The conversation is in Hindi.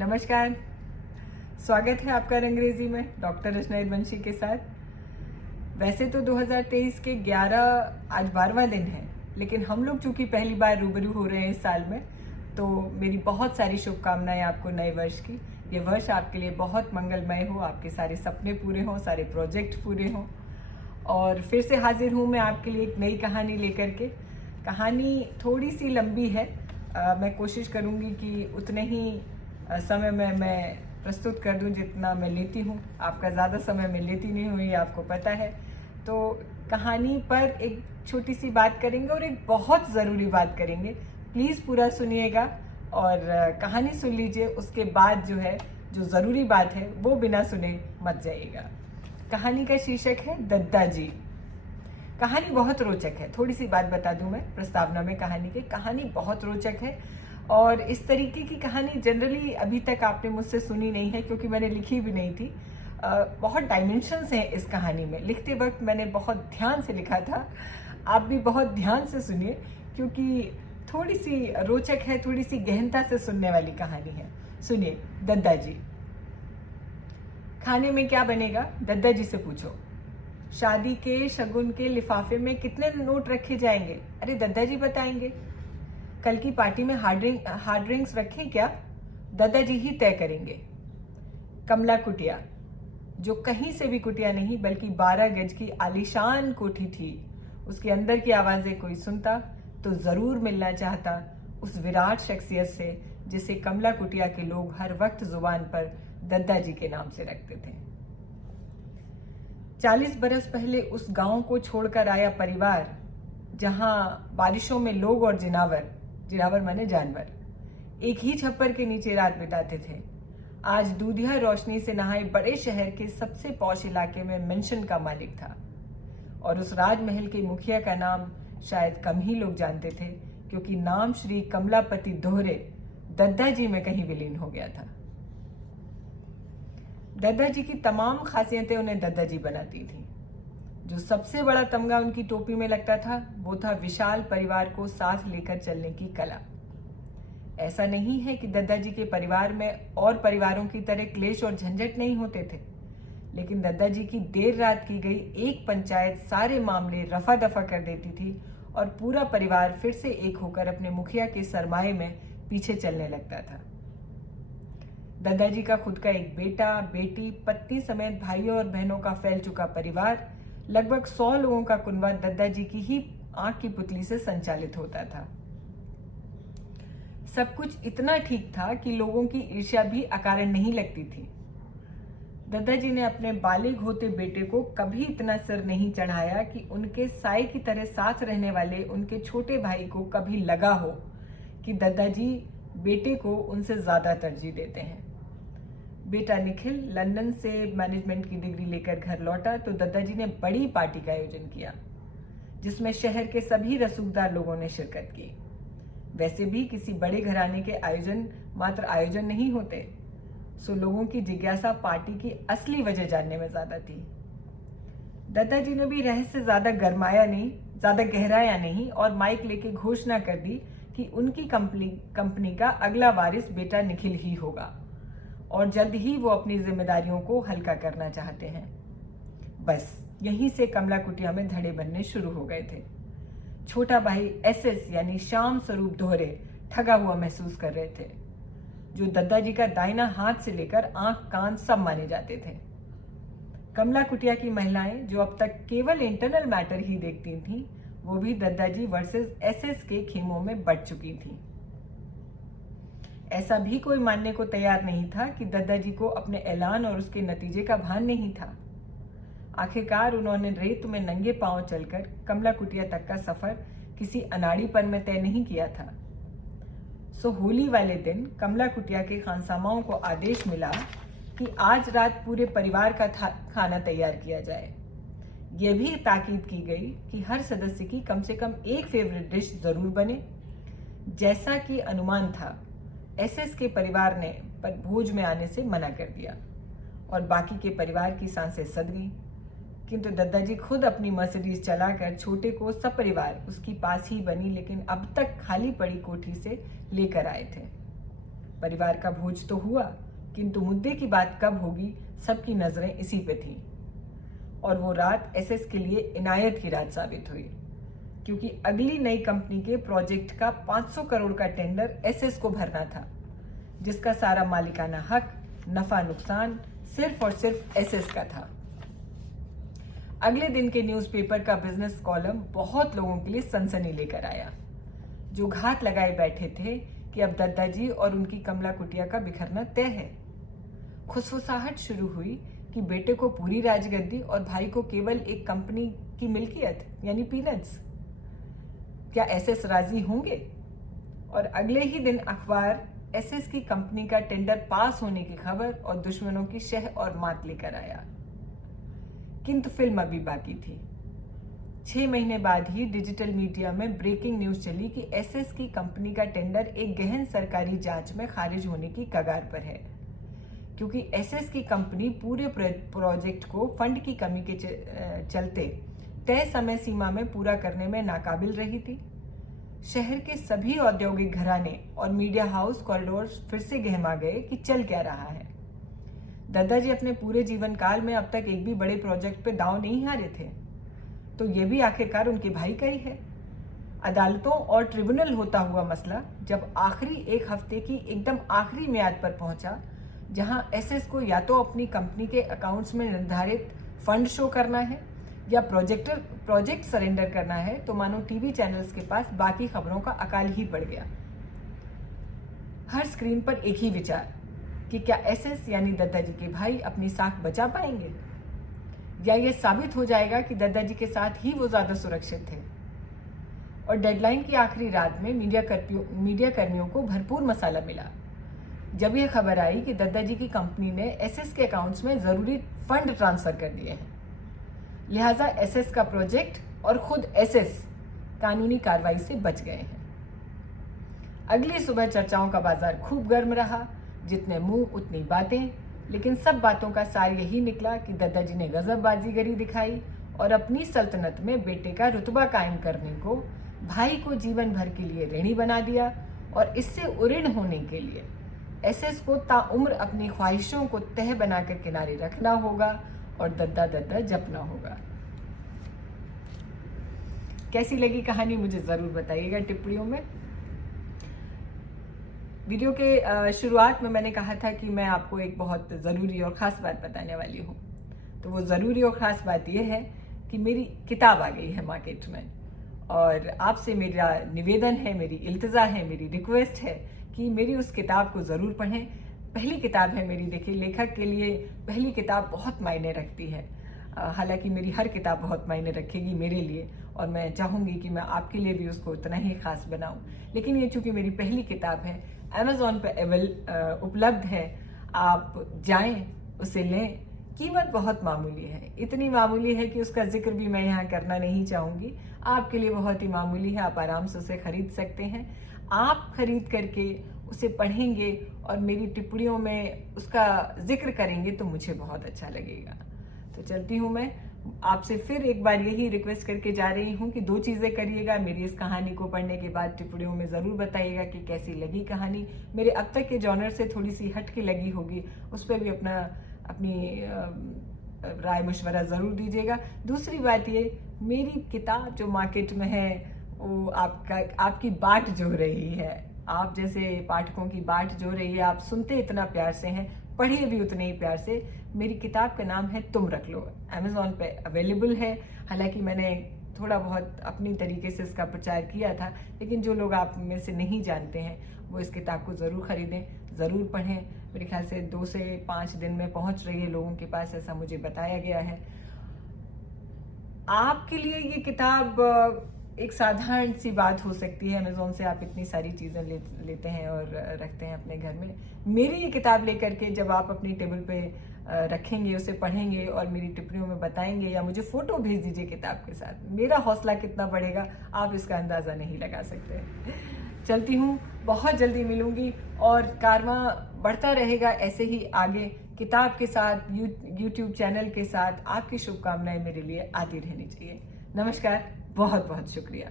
नमस्कार। स्वागत है आपका अंग्रेजी में डॉक्टर रचना वंशी के साथ। वैसे तो 2023 के 11 आज 12वां दिन है, लेकिन हम लोग चूंकि पहली बार रूबरू हो रहे हैं इस साल में, तो मेरी बहुत सारी शुभकामनाएं आपको नए वर्ष की। ये वर्ष आपके लिए बहुत मंगलमय हो, आपके सारे सपने पूरे हों, सारे प्रोजेक्ट पूरे हों। और फिर से हाजिर हूँ मैं आपके लिए एक नई कहानी लेकर के। कहानी थोड़ी सी लंबी है, मैं कोशिश करूँगी कि उतने ही समय में मैं प्रस्तुत कर दूं जितना मैं लेती हूं। आपका ज़्यादा समय मैं लेती नहीं हूँ, ये आपको पता है। तो कहानी पर एक छोटी सी बात करेंगे और एक बहुत ज़रूरी बात करेंगे। प्लीज़ पूरा सुनिएगा और कहानी सुन लीजिए, उसके बाद जो है जो ज़रूरी बात है वो बिना सुने मत जाइएगा। कहानी का शीर्षक है दद्दा जी। कहानी बहुत रोचक है। थोड़ी सी बात बता दूं मैं प्रस्तावना में कहानी के। कहानी बहुत रोचक है और इस तरीके की कहानी जनरली अभी तक आपने मुझसे सुनी नहीं है, क्योंकि मैंने लिखी भी नहीं थी। बहुत डायमेंशंस हैं इस कहानी में। लिखते वक्त मैंने बहुत ध्यान से लिखा था। आप भी बहुत ध्यान से सुनिए, क्योंकि थोड़ी सी रोचक है, थोड़ी सी गहनता से सुनने वाली कहानी है। सुनिए। दद्दा जी। खाने में क्या बनेगा, दद्दा जी से पूछो। शादी के शगुन के लिफाफे में कितने नोट रखे जाएंगे? अरे दद्दा जी बताएंगे। कल की पार्टी में हार्ड ड्रिंक्स रखें क्या? दादाजी ही तय करेंगे। कमला कुटिया, जो कहीं से भी कुटिया नहीं बल्कि 12 गज की आलीशान कोठी थी, उसके अंदर की आवाजें कोई सुनता तो जरूर मिलना चाहता उस विराट शख्सियत से जिसे कमला कुटिया के लोग हर वक्त जुबान पर दद्दाजी के नाम से रखते थे। 40 बरस पहले उस गांव को छोड़कर आया परिवार, जहां बारिशों में लोग और जिनावर माने जानवर, एक ही छप्पर के नीचे रात बिताते थे, आज दूधिया रोशनी से नहाए बड़े शहर के सबसे पौश इलाके में मेंशन का मालिक था। और उस राजमहल के मुखिया का नाम शायद कम ही लोग जानते थे, क्योंकि नाम श्री कमलापति दोहरे दद्दाजी में कहीं विलीन हो गया था। दद्दाजी की तमाम खासियतें उन्हें दद्दाजी बनाती थी। जो सबसे बड़ा तमगा उनकी टोपी में लगता था वो था विशाल परिवार को साथ लेकर चलने की कला। ऐसा नहीं है कि दद्दाजी के परिवार में और परिवारों की तरह क्लेश और झंझट नहीं होते थे, लेकिन दद्दाजी की देर रात की गई एक पंचायत सारे मामले रफा दफा कर देती थी और पूरा परिवार फिर से एक होकर अपने मुखिया के सरमाए में पीछे चलने लगता था। दद्दाजी का खुद का एक बेटा, बेटी, पत्नी समेत भाइयों और बहनों का फैल चुका परिवार, लगभग 100 लोगों का कुनबा दद्दाजी की ही आंख की पुतली से संचालित होता था। सब कुछ इतना ठीक था कि लोगों की ईर्ष्या भी अकारण नहीं लगती थी। दद्दाजी ने अपने बालिग होते बेटे को कभी इतना सिर नहीं चढ़ाया कि उनके साए की तरह साथ रहने वाले उनके छोटे भाई को कभी लगा हो कि दद्दाजी बेटे को उनसे ज्यादा तरजीह देते हैं। बेटा निखिल लंदन से मैनेजमेंट की डिग्री लेकर घर लौटा तो दद्दाजी ने बड़ी पार्टी का आयोजन किया, जिसमें शहर के सभी रसूखदार लोगों ने शिरकत की। वैसे भी किसी बड़े घराने के आयोजन मात्र आयोजन नहीं होते, सो लोगों की जिज्ञासा पार्टी की असली वजह जानने में ज्यादा थी। दद्दाजी ने भी रहस्य ज्यादा गहराया नहीं और माइक लेके घोषणा कर दी कि उनकी कंपनी का अगला वारिस बेटा निखिल ही होगा और जल्द ही वो अपनी जिम्मेदारियों को हल्का करना चाहते हैं। बस यहीं से कमला कुटिया में धड़े बनने शुरू हो गए थे। छोटा भाई एसएस यानी श्याम स्वरूप दोहरे ठगा हुआ महसूस कर रहे थे, जो दद्दाजी का दाहिना हाथ से लेकर आंख कान सब माने जाते थे। कमला कुटिया की महिलाएं जो अब तक केवल इंटरनल मैटर ही देखती थीं, वो भी दद्दाजी वर्सेस एसएस के खेमों में बढ़ चुकी थीं। ऐसा भी कोई मानने को तैयार नहीं था कि दद्दाजी को अपने ऐलान और उसके नतीजे का भान नहीं था। आखिरकार उन्होंने रेत में नंगे पांव चलकर कमला कुटिया तक का सफर किसी अनाड़ीपन में तय नहीं किया था। सो होली वाले दिन कमला कुटिया के खानसामाओं को आदेश मिला कि आज रात पूरे परिवार का खाना तैयार किया जाए। यह भी ताकीद की गई कि हर सदस्य की कम से कम एक फेवरेट डिश जरूर बने। जैसा कि अनुमान था, एसएस के परिवार ने पर भोज में आने से मना कर दिया और बाकी के परिवार की सांसें सद गईं। किंतु दद्दाजी खुद अपनी मर्सिडीज चलाकर छोटे को सपरिवार उसकी पास ही बनी लेकिन अब तक खाली पड़ी कोठी से लेकर आए थे। परिवार का बोझ तो हुआ, किंतु मुद्दे की बात कब होगी, सबकी नजरें इसी पे थीं। और वो रात एसएस के लिए इनायत की रात साबित हुई, क्योंकि अगली नई कंपनी के प्रोजेक्ट का 500 करोड़ का टेंडर एसएस को भरना था, जिसका सारा मालिकाना हक, नफा नुकसान सिर्फ और सिर्फ एसएस का था। अगले दिन के न्यूज़पेपर का बिजनेस कॉलम बहुत लोगों के लिए सनसनी लेकर आया, जो घात लगाए बैठे थे कि अब दद्दा जी और उनकी कमला कुटिया का बिखरना तय है। खुसफुसाहट शुरू हुई कि बेटे को पूरी राजगद्दी और भाई को केवल एक कंपनी की मिल्कियत यानी पीनट्स। क्या एसएस राजी होंगे? और अगले ही दिन अखबार एसएस की कंपनी का टेंडर पास होने की खबर और दुश्मनों की शह और मात लेकर आया। किंतु फिल्म अभी बाकी थी। 6 महीने बाद ही डिजिटल मीडिया में ब्रेकिंग न्यूज चली कि एसएस की कंपनी का टेंडर एक गहन सरकारी जांच में खारिज होने की कगार पर है, क्योंकि एसएस की कंपनी पूरे प्रोजेक्ट को फंड की कमी के चलते तय समय सीमा में पूरा करने में नाकाबिल रही थी। शहर के सभी औद्योगिक घराने और मीडिया हाउस कॉरिडोर फिर से गहमा गए कि चल क्या रहा है। दादाजी अपने पूरे जीवन काल में अब तक एक भी बड़े प्रोजेक्ट पे दांव नहीं हारे थे, तो ये भी आखिरकार उनके भाई का ही है। अदालतों और ट्रिब्यूनल होता हुआ मसला जब आखिरी एक हफ्ते की एकदम आखिरी मियाद पर पहुंचा, जहां एसएस को या तो अपनी कंपनी के अकाउंट्स में निर्धारित फंड शो करना है या प्रोजेक्ट सरेंडर करना है, तो मानो टीवी चैनल्स के पास बाकी खबरों का अकाल ही पड़ गया। हर स्क्रीन पर एक ही विचार कि क्या एसएस यानी दादाजी के भाई अपनी साख बचा पाएंगे, या यह साबित हो जाएगा कि दादाजी के साथ ही वो ज्यादा सुरक्षित थे। और डेडलाइन की आखिरी रात में मीडिया कर्मियों को भरपूर मसाला मिला जब यह खबर आई कि दादाजी की कंपनी ने एसएस के अकाउंट्स में जरूरी फंड ट्रांसफर कर दिए हैं। लिहाजा एसएस का प्रोजेक्ट और खुद एसएस कानूनी कार्रवाई से बच गए हैं। अगली सुबह चर्चाओं का बाजार खूब गर्म रहा, जितने मुंह उतनी बातें, लेकिन सब बातों का सार यही निकला कि दादाजी ने गजब बाजीगरी दिखाई और अपनी सल्तनत में बेटे का रुतबा कायम करने को भाई को जीवन भर के लिए ऋणी बना दिया, और इससे उऋण होने के लिए एसएस को ताउम्र अपनी ख्वाहिशों को तह बनाकर किनारे रखना होगा और दद्दा दद्दा जपना होगा। कैसी लगी कहानी मुझे जरूर बताइएगा टिप्पणियों में। वीडियो के शुरुआत में मैंने कहा था कि मैं आपको एक बहुत ज़रूरी और ख़ास बात बताने वाली हूँ। तो वो ज़रूरी और ख़ास बात यह है कि मेरी किताब आ गई है मार्केट में, और आपसे मेरा निवेदन है, मेरी इल्तिजा है, मेरी रिक्वेस्ट है कि मेरी उस किताब को ज़रूर पढ़ें। पहली किताब है मेरी। देखिए, लेखक के लिए पहली किताब बहुत मायने रखती है। हालांकि मेरी हर किताब बहुत मायने रखेगी मेरे लिए, और मैं चाहूँगी कि मैं आपके लिए भी उसको उतना ही ख़ास बनाऊँ। लेकिन ये चूँकि मेरी पहली किताब है, अमेज़ॉन पे उपलब्ध है, आप जाएं, उसे लें। कीमत बहुत मामूली है, इतनी मामूली है कि उसका जिक्र भी मैं यहाँ करना नहीं चाहूँगी। आपके लिए बहुत ही मामूली है, आप आराम से उसे खरीद सकते हैं। आप खरीद करके उसे पढ़ेंगे और मेरी टिप्पणियों में उसका जिक्र करेंगे तो मुझे बहुत अच्छा लगेगा। तो चलती हूँ मैं। आपसे फिर एक बार यही रिक्वेस्ट करके जा रही हूँ कि 2 चीज़ें करिएगा। मेरी इस कहानी को पढ़ने के बाद टिप्पणियों में ज़रूर बताइएगा कि कैसी लगी कहानी। मेरे अब तक के जॉनर से थोड़ी सी हट के लगी होगी, उस पर भी अपनी राय मशवरा ज़रूर दीजिएगा। दूसरी बात ये, मेरी किताब जो मार्केट में है वो आपकी बाट जो रही है, आप जैसे पाठकों की बाट जो रही है। आप सुनते इतना प्यार से हैं, पढ़िए भी उतने ही प्यार से। मेरी किताब का नाम है तुम रख लो। अमेज़ॉन पे अवेलेबल है। हालांकि मैंने थोड़ा बहुत अपनी तरीके से इसका प्रचार किया था, लेकिन जो लोग आप में से नहीं जानते हैं वो इस किताब को ज़रूर खरीदें, ज़रूर पढ़ें। मेरे ख्याल से 2 से 5 दिन में पहुंच रही है लोगों के पास, ऐसा मुझे बताया गया है। आपके लिए ये किताब एक साधारण सी बात हो सकती है। अमेज़ॉन से आप इतनी सारी चीज़ें लेते हैं और रखते हैं अपने घर में। मेरी ये किताब लेकर के जब आप अपनी टेबल पे रखेंगे, उसे पढ़ेंगे और मेरी टिप्पणियों में बताएंगे या मुझे फ़ोटो भेज दीजिए किताब के साथ, मेरा हौसला कितना बढ़ेगा आप इसका अंदाज़ा नहीं लगा सकते। चलती हूँ, बहुत जल्दी मिलूंगी और कारवां बढ़ता रहेगा ऐसे ही आगे, किताब के साथ, यूट्यूब चैनल के साथ। आपकी शुभकामनाएं मेरे लिए आती रहनी चाहिए। नमस्कार, बहुत बहुत शुक्रिया।